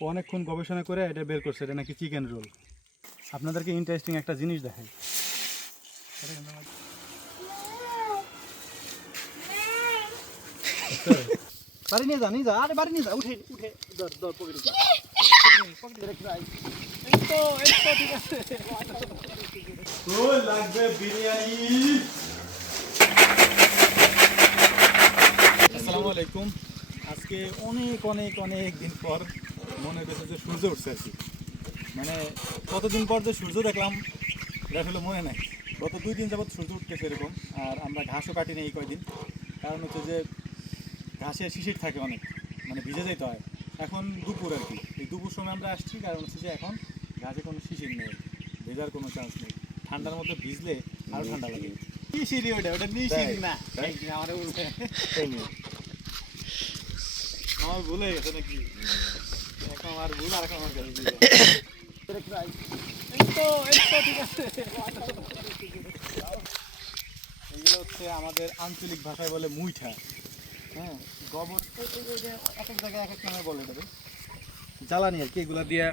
অনেকক্ষণ গবেষণা করে এটা বের করছে এটা নাকি চিকেন রোল আপনাদেরকে ইন্টারেস্টিং একটা জিনিস দেখাই। বাড়ি নিয়ে যা নিয়ে যা আরে বাড়ি নিয়ে যা উঠে উঠে ধর ধর পকেটে লাগবে বিরিয়ানি। আসসালামু আলাইকুম। আজকে অনেক অনেক অনেক দিন পর মনে হয়েছে যে সূর্য উঠছে আর কি। মানে কতদিন পর যে সূর্য দেখলাম এটা আসলে মনে নাই। গত দুই দিন যাবত সূর্য উঠতেছে এরকম আর আমরা ঘাসও কাটি নেই কয়দিন। কারণ হচ্ছে যে ঘাসে শিশির থাকে অনেক মানে ভিজে যেতে হয়। এখন দুপুর আর কি। এই দুপুর সময় আমরা আসছি কারণ হচ্ছে যে এখন ঘাসে কোনো শিশির নেই ভেজার কোনো চান্স নেই। ঠান্ডার মধ্যে ভিজলে আরও ঠান্ডা লাগে। কি সিঁড়ি ওটা ওটা নি। সিঁড়ি না? আমার ভুল গেছে নাকি? এগুলো হচ্ছে আমাদের আঞ্চলিক ভাষায় বলে মুইঠা হ্যাঁ গোবর এক এক জায়গায় এক এক নামে বলে দেবে জ্বালানি আর কি, এগুলা দিয়ে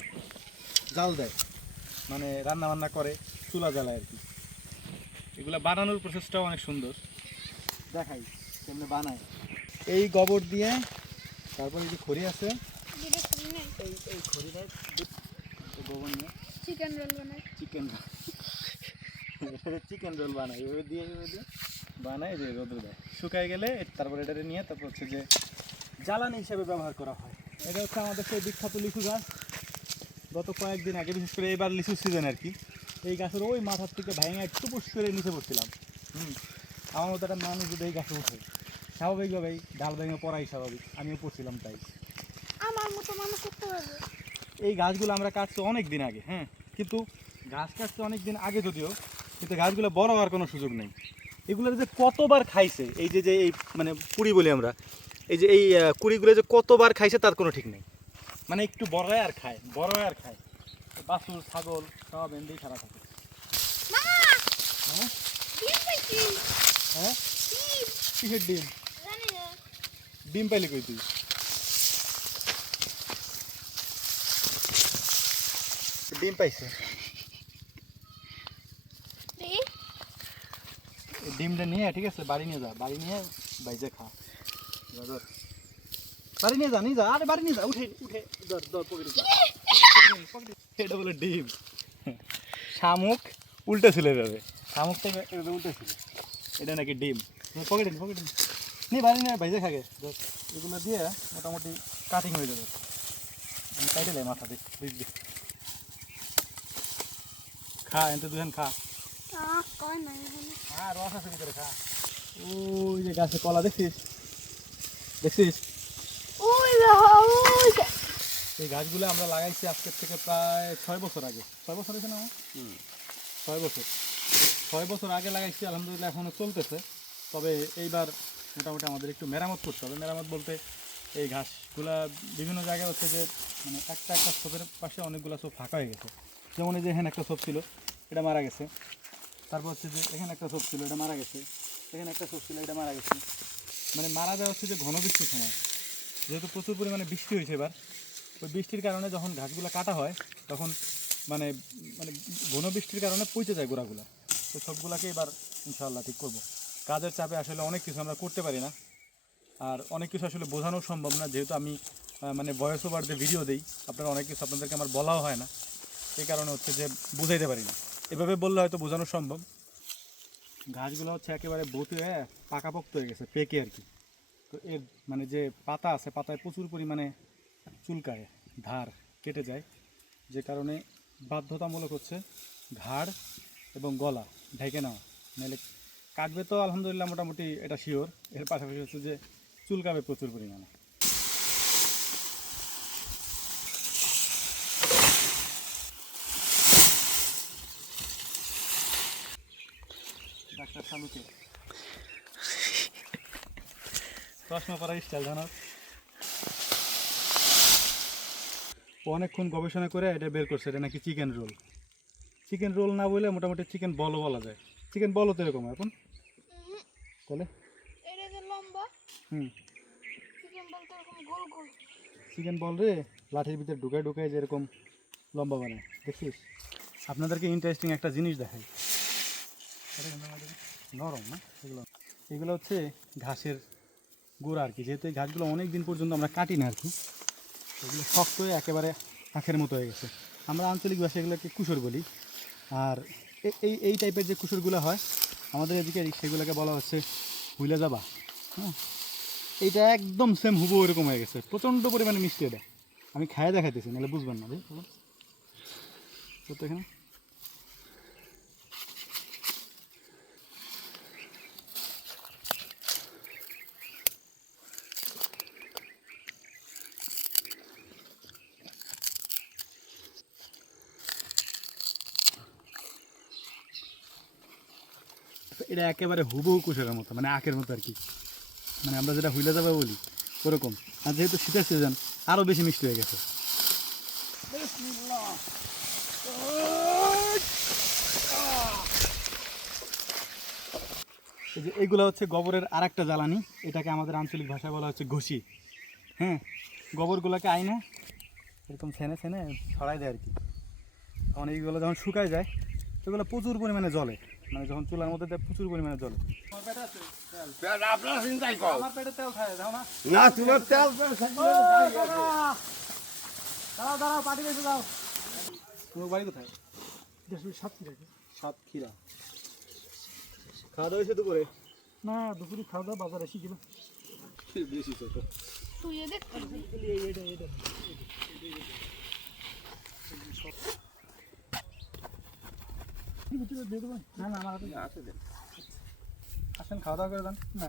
জাল দেয়। মানে রান্না বান্না করে, চুলা জ্বালায় আর কি। এগুলো বানানোর প্রসেসটাও অনেক সুন্দর। দেখাই কেমনে বানায়। এই গোবর দিয়ে তারপরে যে খড়ি আছে এই চিকেন রোল চিকেন রোল দিয়ে দিয়ে শুকায় গেলে তারপরে নিয়ে তারপর হচ্ছে যে জ্বালানি হিসেবে ব্যবহার করা হয়। এটা হচ্ছে আমাদের সেই বিখ্যাত লিচু গাছ। গত কয়েকদিন আগে, বিশেষ করে এবার লিচু সিজন আর কি, এই গাছের ওই মাথার থেকে ভেঙে একটু পুষ করে নিচে পড়ছিলাম। আমার মতো একটা মানুষ যদি এই গাছে উঠে, স্বাভাবিকভাবেই ডাল ভেঙে পড়াই স্বাভাবিক। আমিও পড়ছিলাম তাই আমার মতো মানুষ করতে পারবে এই গাছগুলো আমরা কাটছি অনেক দিন আগে হ্যাঁ? কিন্তু গাছ কাটছে অনেক দিন আগে যদিও কিন্তু গাছগুলো বড় হওয়ার কোনো সুযোগ নেই। এগুলো যে কতবার খাইছে এই যে যে এই মানে কুড়ি বলি আমরা এই যে এই কুড়িগুলো যে কতবার খাইছে তার কোনো ঠিক নেই। মানে একটু বড় আর খায় বড় আর খায়। বাছুর ছাগল সব এমনি খারাপ থাকে হ্যাঁ? হ্যাঁ? ডিম। কিসের ডিম? জানি না। ডিম পাইলি কই তুই? ডিম পাইছে। এই ডিমটা নিয়ে ঠিক আছে বাড়ি নিয়ে যা বাড়ি নিয়ে বাইজে খা। ধর। বাড়ি নিয়ে যা নিয়ে যা আরে বাড়ি নিয়ে যা উঠে উঠে ধর ধর পকেটে যা। এটা বলে ডিম। শামুক উল্টে ছিল এভাবে। শামুকটা এভাবে- উল্টে ছিল। এটা নাকি ডিম। পকেটে নি পকেটে নি। বাড়ি নিয়ে বাইজে খাগে ধর। এগুলো দিয়ে মোটামুটি কাটিং হয়ে যাবে। আমি কাটে লাই মাথা বুঝবি খা এনতে দুজন খা। হ্যাঁ রস আছে ভিতরে খা। ওই যে গাছে কলা দেখছিস দেখছিস ওই দেখো এই গাছগুলো আমরা লাগাইছি আজকের থেকে প্রায় ছয় বছর আগে। ছয় বছর হয়েছে না? ছয় বছর। ছয় বছর আগে লাগাইছি আলহামদুলিল্লাহ এখনও চলতেছে। তবে এইবার মোটামুটি আমাদের একটু মেরামত করতে হবে। মেরামত বলতে এই ঘাসগুলা বিভিন্ন জায়গায় হচ্ছে যে মানে একটা একটা সোপের পাশে অনেকগুলো সোপ ফাঁকা হয়ে গেছে। যেমন এই যে এখানে একটা সোপ ছিল, এটা মারা গেছে। তারপর হচ্ছে যে এখানে একটা সোপ ছিল, এটা মারা গেছে। এখানে একটা সোপ ছিল, এটা মারা গেছে। মানে মারা যাওয়া হচ্ছে যে ঘন বৃষ্টির সময়। যেহেতু প্রচুর পরিমাণে বৃষ্টি হয়েছে এবার, ওই বৃষ্টির কারণে যখন ঘাসগুলো কাটা হয়, তখন মানে মানে ঘন বৃষ্টির কারণে পচে যায় গোড়াগুলো। তো সবগুলোকে এবার ইনশাল্লাহ ঠিক করব। কাজের চাপে আসলে অনেক কিছু আমরা করতে পারি না। আর অনেক কিছু আসলে বোঝানো সম্ভব না। যেহেতু আমি মানে ভয়েস ওভার ভিডিও দিই, আপনারা অনেক কিছু আপনাদেরকে আমার বলাও হয় না। এই কারণে হচ্ছে যে বুঝাইতে পারি না। এভাবে বললে হয়তো বোঝানো সম্ভব। ঘাসগুলো হচ্ছে একেবারে বতে হয়ে পাকাপোক্ত হয়ে গেছে, পেকে আর কি। তো এর মানে যে পাতা আছে, পাতায় প্রচুর পরিমাণে চুলকায়, ধার কেটে যায়, যে কারণে বাধ্যতামূলক হচ্ছে ঘাড় এবং গলা ঢেকে নেওয়া। নাহলে কাটবে তো আলহামদুলিল্লাহ মোটামুটি এটা শিওর। এর পাশাপাশি হচ্ছে যে চুলকাবে প্রচুর পরিমাণে। শালুকে চশমা পরা স্টাইল অনেকক্ষণ গবেষণা করে এটা বের করছে এটা নাকি চিকেন রোল চিকেন রোল না বলে মোটামুটি চিকেন বলও বলা যায়। চিকেন বলও তো এরকম এখন? তাহলে? হুম। চিকেন বল রে লাঠির ভিতরে ঢুকায় ঢুকায় যেরকম লম্বা বানায়। দেখছিস? আপনাদেরকে ইন্টারেস্টিং একটা জিনিস দেখাই। আমাদের নরম, না? এগুলো এগুলো হচ্ছে ঘাসের গোড়া আর কি। যেহেতু এই ঘাসগুলো অনেক দিন পর্যন্ত আমরা কাটি না আর কি, এগুলো শক্ত হয়ে একেবারে আখের মতো হয়ে গেছে। আমরা আঞ্চলিক ভাষায় এগুলোকে কুসুর বলি। আর এই এই টাইপের যে কুসুরগুলো হয়, আমাদের এদিকে সেগুলোকে বলা হচ্ছে হুইলে যাবা হ্যাঁ? এইটা একদম সেম হুবু এরকম হয়ে গেছে। প্রচণ্ড পরিমাণে মিষ্টি এটা। আমি খাইয়ে দেখাইতেছি, নাহলে বুঝবেন না দেখো তো এখানে এটা একেবারে হুবহু কুশের মতো মানে আখের মতো আর কি। মানে আমরা যেটা হুইলে যাবে বলি, ওরকম। আর যেহেতু শীতের সিজন আরও বেশি মিষ্টি হয়ে গেছে। যে এইগুলো হচ্ছে গোবরের আর একটা জ্বালানি, এটাকে আমাদের আঞ্চলিক ভাষায় বলা হচ্ছে ঘষি। হ্যাঁ গোবরগুলোকে আইনে এরকম ছেনে ছেনে ছড়াই দেয় আর কি। তখন এইগুলো যখন শুকায় যায় সেগুলো প্রচুর পরিমাণে জলে মানে যখন চুলার মধ্যে দেয় প্রচুর পরিমাণে জল। পেটে না। না তোমার তেল দাঁড়াও দাঁড়াও পার্টি বেশি দাও। তোমার বাড়ি কোথায়? সাতক্ষীরা। সাতক্ষীরা খাওয়া দাওয়া হয়েছে দুপুরে? না দুপুরে খাওয়া দাওয়া বাজার এসে গেল বেশি ছোট। তুই হাতে আসেন, খাওয়া দাওয়া করে দেন না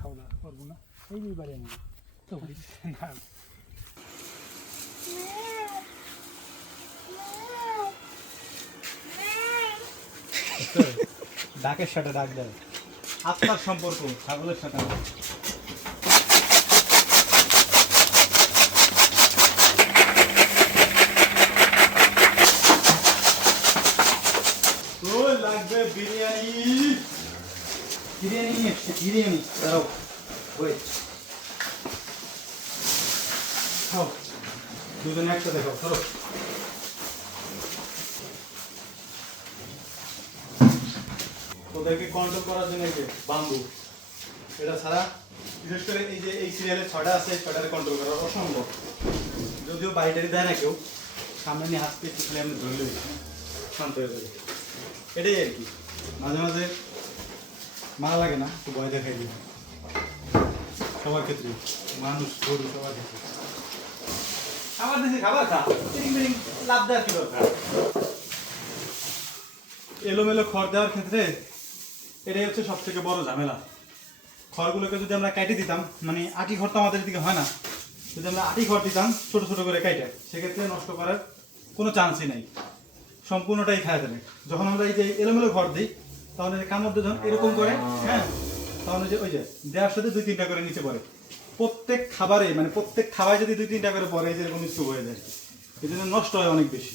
খাওয়া দাওয়া করব না। এই যে বাড়ি আমি তো ডাকের সাথে ডাক দেয় আত্মার সম্পর্ক, ছাগলের সাথে আমার। তো লাগবে বিরিয়ানি বিরিয়ানি নিয়ে এসছি বিরিয়ানি দাঁড়াও ওয়েট খাও দুজনে একসাথে খাও ধরো ওদেরকে কন্ট্রোল করার জন্য যে বাম্বু এটা ছাড়া বিশেষ করে এই যে এই সিরিয়ালের ছটা আছে ছটারে কন্ট্রোল করা অসম্ভব। যদিও বাইটারি দেয় না কেউ, সামনে নিয়ে হাসতে একটু আমি ধরলে শান্ত হয়ে যাবে। এটাই আর কি। মাঝে মাঝে মারা লাগে না, একটু ভয় দেখাই দিই। সবার ক্ষেত্রে, মানুষ, গরু সবার ক্ষেত্রে। খাবার দিয়েছি খাবার লাভ দেওয়ার কি দরকার? এলোমেলো খড় দেওয়ার ক্ষেত্রে এটাই হচ্ছে সব থেকে বড় ঝামেলা। খড়গুলোকে যদি আমরা কেটে দিতাম মানে আটি খড় তো আমাদের দিকে হয় না, যদি আমরা আটি খড় দিতাম, ছোট ছোট করে কেটে সেক্ষেত্রে নষ্ট করার কোনো চান্সই নাই। সম্পূর্ণটাই খায় দেবে যখন আমরা এই যে এলোমেলো ঘর দিই তখন কামড় যখন এরকম করে হ্যাঁ? তাহলে যে ওই যে দেড়শো সাথে দুই তিনটা করে নিচে পড়ে। প্রত্যেক খাবারে মানে প্রত্যেক খাবারে যদি দুই তিনটা করে পরে যেরকম মৃত্যু হয়ে যায়। এটা নষ্ট হয় অনেক বেশি।